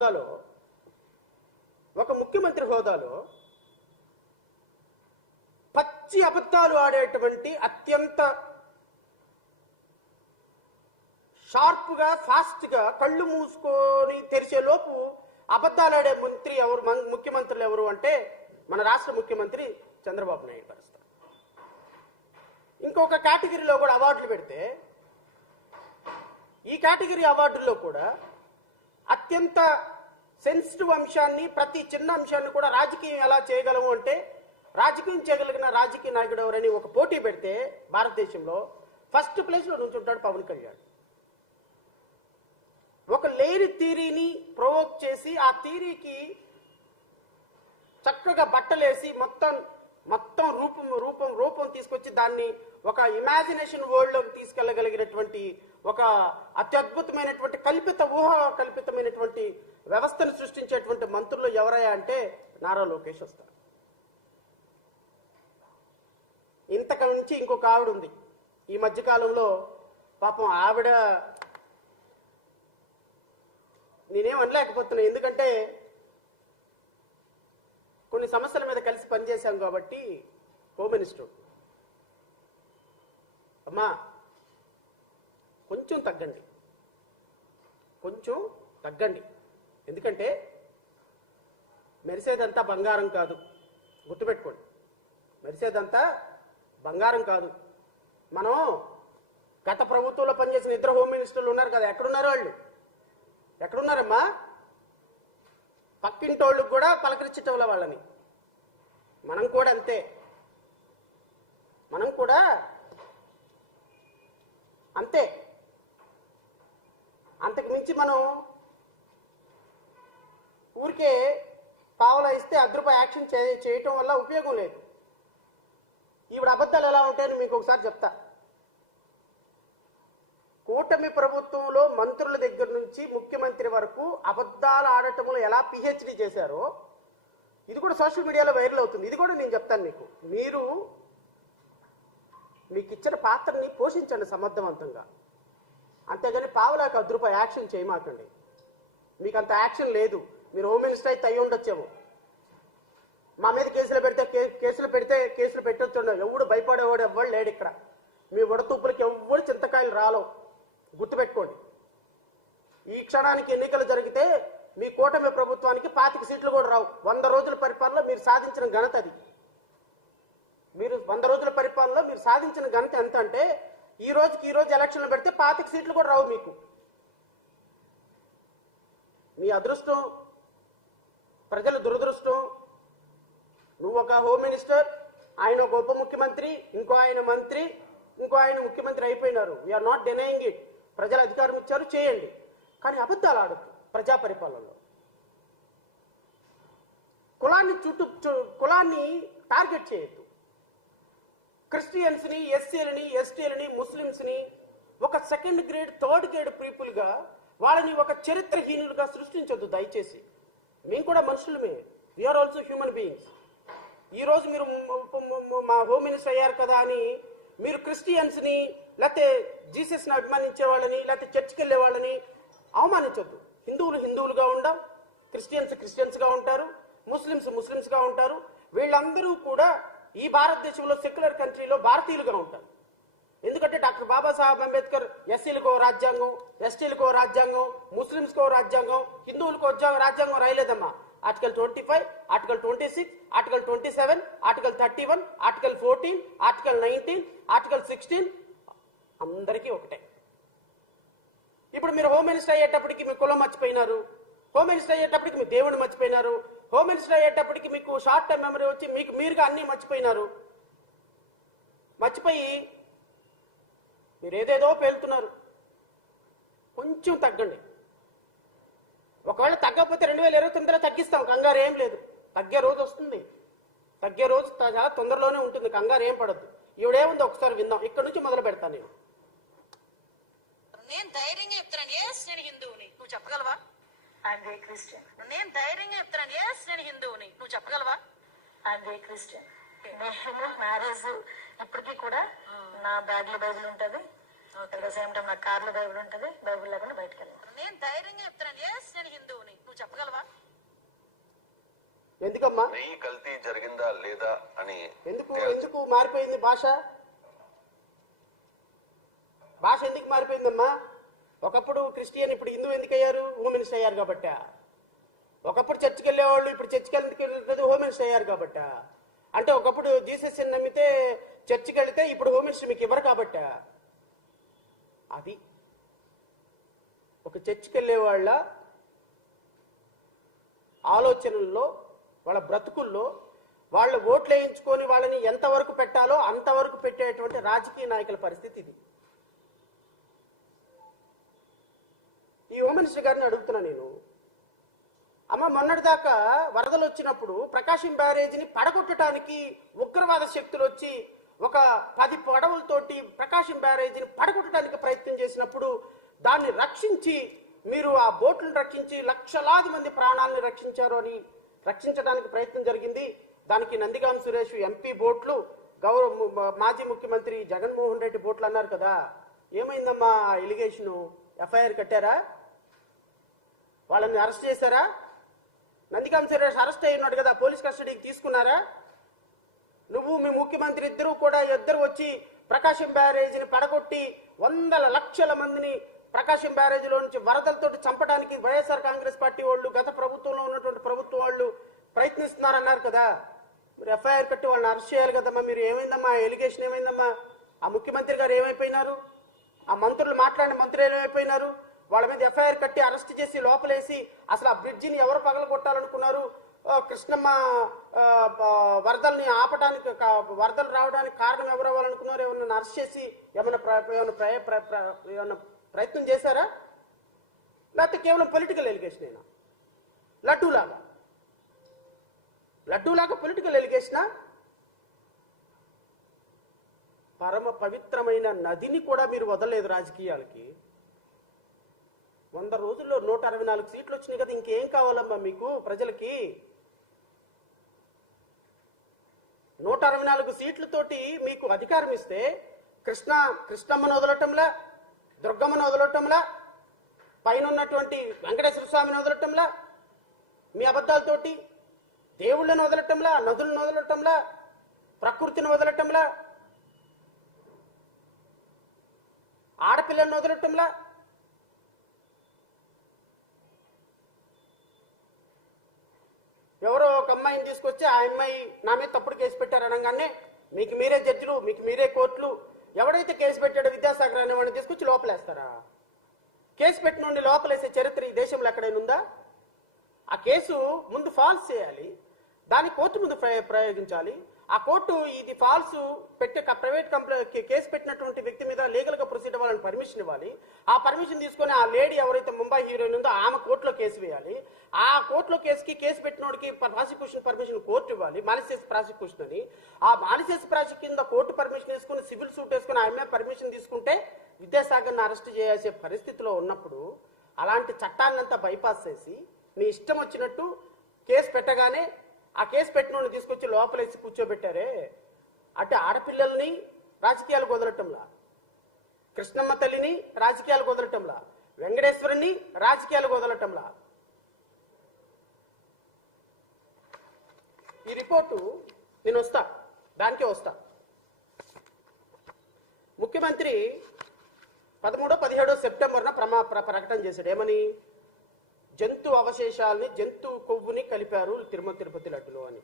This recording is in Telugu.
హోదాలో ఒక ముఖ్యమంత్రి హోదాలో పచ్చి అబద్ధాలు ఆడేటువంటి అత్యంత షార్ప్గా ఫాస్ట్గా కళ్ళు మూసుకొని తెరిచే లోపు అబద్ధాలు ఆడే మంత్రి ఎవరు, ముఖ్యమంత్రులు ఎవరు అంటే మన రాష్ట్ర ముఖ్యమంత్రి చంద్రబాబు నాయుడు గారు. ఇంకొక కేటగిరీలో కూడా అవార్డులు పెడితే ఈ కేటగిరీ అవార్డుల్లో కూడా అత్యంత సెన్సిటివ్ అంశాన్ని, ప్రతి చిన్న అంశాన్ని కూడా రాజకీయం ఎలా చేయగలము అంటే రాజకీయం చేయగలిగిన రాజకీయ నాయకుడు ఎవరని ఒక పోటీ పెడితే భారతదేశంలో ఫస్ట్ ప్లేస్లో నుంచుంటాడు పవన్ కళ్యాణ్. ఒక లేని థీరీని ప్రొవోక్ చేసి ఆ థీరీకి చక్కగా బట్టలేసి మొత్తం రూపం తీసుకొచ్చి దాన్ని ఒక ఇమాజినేషన్ వరల్డ్ లోకి తీసుకెళ్లగలిగినటువంటి ఒక అత్యద్భుతమైనటువంటి కల్పితమైనటువంటి వ్యవస్థను సృష్టించేటువంటి మంత్రులు ఎవరయ్యా అంటే నారా లోకేష్ వస్తారు. ఇంతకు మించి ఇంకొక ఆవిడ ఉంది ఈ మధ్యకాలంలో. పాపం ఆవిడ నేనేం అనలేకపోతున్నా, ఎందుకంటే కొన్ని సమస్యల మీద కలిసి పనిచేశాం కాబట్టి. హోమ్ మినిస్టర్ అమ్మా కొంచెం తగ్గండి, ఎందుకంటే మెరిసేదంతా బంగారం కాదు, గుర్తుపెట్టుకోండి. మెరిసేదంతా బంగారం కాదు. మనం గత ప్రభుత్వంలో పనిచేసిన ఇద్దరు హోమ్ మినిస్టర్లు ఉన్నారు కదా, ఎక్కడున్నారు వాళ్ళు? ఎక్కడున్నారమ్మా? పక్కింటోళ్ళకు కూడా పలకరించటంలో వాళ్ళని. మనం కూడా అంతే. అంతకు మించి మనం ఊరికే పావలా ఇస్తే ₹1 యాక్షన్ చేయటం వల్ల ఉపయోగం లేదు. ఈవిడ అబద్ధాలు ఎలా ఉంటాయని మీకు ఒకసారి చెప్తా. కూటమి ప్రభుత్వంలో మంత్రుల దగ్గర నుంచి ముఖ్యమంత్రి వరకు అబద్ధాలు ఆడటంలో ఎలా పిహెచ్డి చేశారో ఇది కూడా సోషల్ మీడియాలో వైరల్ అవుతుంది. ఇది కూడా నేను చెప్తాను మీకు. మీకు ఇచ్చిన పాత్రని పోషించండి సమర్థవంతంగా, అంతేగాని పావలాకి ₹1 యాక్షన్ చేయమాకండి. మీకు అంత యాక్షన్ లేదు. మీరు హోమ్ మినిస్టర్ అయితే అయ్యి ఉండొచ్చేమో. మా మీద కేసులు పెట్టొచ్చు. ఎవడు భయపడేవాడు ఎవ్వడు లేడు ఇక్కడ. మీ వడతూపులకి ఎవ్వడు చింతకాయలు రాలో, గుర్తుపెట్టుకోండి. ఈ క్షణానికి ఎన్నికలు జరిగితే మీ కూటమి ప్రభుత్వానికి 25 సీట్లు కూడా రావు. 100 రోజుల పరిపాలనలో మీరు సాధించిన ఘనత అది. మీరు 100 రోజుల పరిపాలనలో మీరు సాధించిన ఘనత ఎంత అంటే ఈ రోజు ఎలక్షన్లు పెడితే 25 సీట్లు కూడా రావు మీకు. మీ అదృష్టం, ప్రజల దురదృష్టం. నువ్వు ఒక హోమ్ మినిస్టర్, ఆయన ఒక ఉప ముఖ్యమంత్రి, ఇంకో ఆయన మంత్రి, ఇంకో ఆయన ముఖ్యమంత్రి అయిపోయినారు. We're not denying it. ప్రజల అధికారం ఇచ్చారు, చేయండి. కానీ అబద్ధాలు ఆడద్దు ప్రజా పరిపాలనలో. కులాన్ని టార్గెట్ చేయొద్దు. క్రిస్టియన్స్ని, ఎస్సీలని, ఎస్టీలని, ముస్లిమ్స్ని ఒక సెకండ్ గ్రేడ్, థర్డ్ గ్రేడ్ పీపుల్గా వాళ్ళని ఒక చరిత్రహీనులుగా సృష్టించొద్దు దయచేసి. మేము కూడా మనుషులమే. We are also human beings. ఈరోజు మీరు మా హోమ్ మినిస్టర్ అయ్యారు కదా అని మీరు క్రిస్టియన్స్ని, లేకపోతే జీసస్ని అభిమానించే వాళ్ళని, లేకపోతే చర్చికి వెళ్ళే వాళ్ళని అవమానించొద్దు. హిందువులుగా ఉండం, క్రిస్టియన్స్గా ఉంటారు, ముస్లిమ్స్గా ఉంటారు. వీళ్ళందరూ కూడా ఈ భారతదేశంలో సెక్యులర్ కంట్రీలో భారతీయులుగా ఉంటారు. ఎందుకంటే డాక్టర్ బాబాసాహెబ్ అంబేద్కర్ ఎస్సీలకో రాజ్యాంగం, ఎస్టీలకో రాజ్యాంగం, ముస్లిమ్స్కో రాజ్యాంగం, హిందువులకో రాజ్యాంగం రాయలేదమ్మా. Article 25, article 26, article 27, article 31, article 14, article 19, article 16 అందరికీ ఒకటే. ఇప్పుడు మీరు హోమ్ మినిస్టర్ అయ్యేటప్పటికి మీ కులం మర్చిపోయినారు, హోమ్ మినిస్టర్ అయ్యేటప్పటికి మీ దేవుడిని మర్చిపోయినారు, హోమ్ మినిస్టర్ అయ్యేటప్పటికి మీకు షార్ట్ టర్మ్ మెమరీ వచ్చి మీరుగా అన్నీ మర్చిపోయినారు. మర్చిపోయి మీరు ఏదేదో పేలుతున్నారు. కొంచెం తగ్గండి. ఒకవేళ తగ్గకపోతే 2029లో తగ్గిస్తాం, కంగారు ఏం లేదు. తగ్గే రోజు వస్తుంది, తగ్గే రోజు చాలా తొందరలోనే ఉంటుంది, కంగారు ఏం పడద్దు. ఈవిడేముందో ఒకసారి విందాం. ఇక్కడ నుంచి మొదలు పెడతాను నేను. నేను ధైర్యంగా చెప్తాను, ఎస్ నేను హిందువుని, నువ్వు చెప్పగలవా? I'm very Christian. నేను ధైర్యంగా చెప్తాను, ఎస్ నేను హిందువుని, నువ్వు చెప్పగలవా? I'm very Christian. నేను మ్యారేజ్ ఇప్పటికీ కూడా నా బ్యాగ్ లో బైబిల్ ఉంటది, అట్ ద సేమ్ టైం నా కార్ లో బైబిల్ ఉంటది. బైబిల్ లేకుండా బయటకు వెళ్ళాను. నేను ధైర్యంగా చెప్తాను, ఎస్ నేను హిందువుని, నువ్వు చెప్పగలవా? ఎందుకమ్మా? నెయ్యి కల్తీ జరిగిందా లేదా అని ఎందుకు మారిపోయింది భాష? భాష ఎందుకు మారిపోయిందమ్మా? ఒకప్పుడు క్రిస్టియన్, ఇప్పుడు హిందూ ఎందుకు అయ్యారు? హోమ్ మినిస్టర్ అయ్యారు కాబట్ట. ఒకప్పుడు చర్చికి వెళ్ళేవాళ్ళు ఇప్పుడు చర్చికి వెళ్ళలేదు, హోమ్ మినిస్టర్ అయ్యారు కాబట్ట. అంటే ఒకప్పుడు జీసస్ నమ్మితే చర్చికి వెళితే ఇప్పుడు హోమ్ మినిస్టర్ మీకు ఇవ్వరు కాబట్ట. అది ఒక చర్చికి వెళ్ళే వాళ్ళ ఆలోచనల్లో, వాళ్ళ బ్రతుకుల్లో, వాళ్ళ ఓట్లు వేయించుకొని వాళ్ళని ఎంతవరకు పెట్టాలో అంతవరకు పెట్టేటువంటి రాజకీయ నాయకుల పరిస్థితి ఇది. ఈ హోమ్ మినిస్టర్ గారిని అడుగుతున్నా నేను, అమ్మ మొన్నటిదాకా వరదలు వచ్చినప్పుడు ప్రకాశం బ్యారేజీని పడగొట్టడానికి ఉగ్రవాద శక్తులు వచ్చి ఒక 10 పడవలతోటి ప్రకాశం బ్యారేజీని పడగొట్టడానికి ప్రయత్నం చేసినప్పుడు దాన్ని రక్షించి, మీరు ఆ బోట్లను రక్షించి లక్షలాది మంది ప్రాణాలను రక్షించారు అని రక్షించడానికి ప్రయత్నం జరిగింది. దానికి నందిగాం సురేష్ ఎంపీ బోట్లు, మాజీ ముఖ్యమంత్రి జగన్మోహన్ రెడ్డి బోట్లు అన్నారు కదా. ఏమైందమ్మా ఆ ఎలిగేషను? ఎఫ్ఐఆర్ కట్టారా? వాళ్ళని అరెస్ట్ చేశారా? నందిగాం సురేష్ అరెస్ట్ అయి ఉన్నాడు కదా, పోలీస్ కస్టడీకి తీసుకున్నారా? నువ్వు మీ ముఖ్యమంత్రి ఇద్దరు వచ్చి ప్రకాశం బ్యారేజీని పడగొట్టి వందల లక్షల మందిని ప్రకాశం బ్యారేజీలో నుంచి వరదలతో చంపడానికి వైఎస్ఆర్ కాంగ్రెస్ పార్టీ వాళ్ళు, గత ప్రభుత్వంలో ఉన్నటువంటి ప్రభుత్వం వాళ్ళు ప్రయత్నిస్తున్నారన్నారు కదా. మీరు ఎఫ్ఐఆర్ కట్టి వాళ్ళని అరెస్ట్ చేయాలి కదమ్మా. మీరు ఏమైందమ్మా? ఎలిగేషన్ ఏమైందమ్మా? ఆ ముఖ్యమంత్రి గారు ఏమైపోయినారు? ఆ మంత్రులు మాట్లాడిన మంత్రులు ఏమైపోయినారు? వాళ్ళ మీద ఎఫ్ఐఆర్ కట్టి అరెస్ట్ చేసి లోపలేసి అసలు ఆ బ్రిడ్జిని ఎవరు పగలగొట్టాలనుకున్నారు? కృష్ణమ్మ వరదల్ని ఆపడానికి, వరదలు రావడానికి కారణం ఎవరు అవ్వాలనుకున్నారు? ఏమన్నా అరెస్ట్ చేసి ఏమన్నా ప్రయత్నం చేశారా? లేకపోతే కేవలం పొలిటికల్ ఎలిగేషన్ అయినా? లడ్డూలాగా పొలిటికల్ ఎలిగేషనా? పరమ పవిత్రమైన నదిని కూడా మీరు వదలలేదు రాజకీయాలకి. 100 రోజుల్లో 164 సీట్లు వచ్చినాయి కదా, ఇంకేం కావాలమ్మా మీకు ప్రజలకి? 164 సీట్లతోటి మీకు అధికారం ఇస్తే కృష్ణమ్మను వదలటంలా, దుర్గమ్మను వదలటంలా, పైన ఉన్నటువంటి వెంకటేశ్వర స్వామిని వదలటంలా, మీ అబద్ధాలతోటి దేవుళ్ళను వదలటంలా, నదులను వదలటంలా, ప్రకృతిని వదలటంలా, ఆడపిల్లలను వదలటంలా. ఎవరో ఒక అమ్మాయిని తీసుకొచ్చి ఆ అమ్మాయి నా మీద తప్పుడు కేసు పెట్టారు అనగానే మీకు మీరే జడ్జిలు, మీకు మీరే కోర్టులు. ఎవడైతే కేసు పెట్టాడో విద్యాసాగర్ అనేవాడిని తీసుకొచ్చి లోపలేస్తారా? కేసు పెట్టిన లోపలేసే చరిత్ర ఈ దేశంలో ఎక్కడైనా ఉందా? ఆ కేసు ముందు ఫాల్స్ చేయాలి, దాన్ని కోర్టు ముందు ప్రయోగించాలి. ఆ కోర్టు ఇది ఫాల్స్ పెట్టే ప్రైవేట్ కేసు పెట్టినటువంటి వ్యక్తి మీద లీగల్ గా ప్రొసీడ్ అవ్వాలని పర్మిషన్ ఇవ్వాలి. ఆ పర్మిషన్ తీసుకొని ఆ లేడీ ఎవరైతే ముంబై హీరోయిన్ ఉందో ఆమె కోర్టులో కేసు వేయాలి. ఆ కోర్టులో కేసు పెట్టినోడికి ప్రాసిక్యూషన్ పర్మిషన్ కోర్టు ఇవ్వాలి, మాలిసియస్ ప్రాసిక్యూషన్ అని. ఆ మాలిసియస్ ప్రాసిక్యూషన్ కింద కోర్టు పర్మిషన్ వేసుకుని సివిల్ సూట్ వేసుకుని ఆమె పర్మిషన్ తీసుకుంటే విద్యాసాగర్ని అరెస్ట్ చేయాల్సే పరిస్థితిలో ఉన్నప్పుడు అలాంటి చట్టాన్నంతా బైపాస్ చేసి మీ ఇష్టం వచ్చినట్టు కేసు పెట్టగానే ఆ కేసు పెట్టినోడిని తీసుకొచ్చి లోపలేసి కూర్చోబెట్టారే. అంటే ఆడపిల్లల్ని రాజకీయాలకు వదలటంలా, కృష్ణమ్మ తల్లిని రాజకీయాలకు వదలటంలా, వెంకటేశ్వరుని రాజకీయాలకు వదలటంలా. ఈ రిపోర్టు నేను దానికే వస్తా. ముఖ్యమంత్రి 13-17 సెప్టెంబర్న ప్రకటన చేశాడు. ఏమని? జంతు అవశేషాలని, జంతు కొవ్వుని కలిపారు తిరుపతి లడ్డులో అని.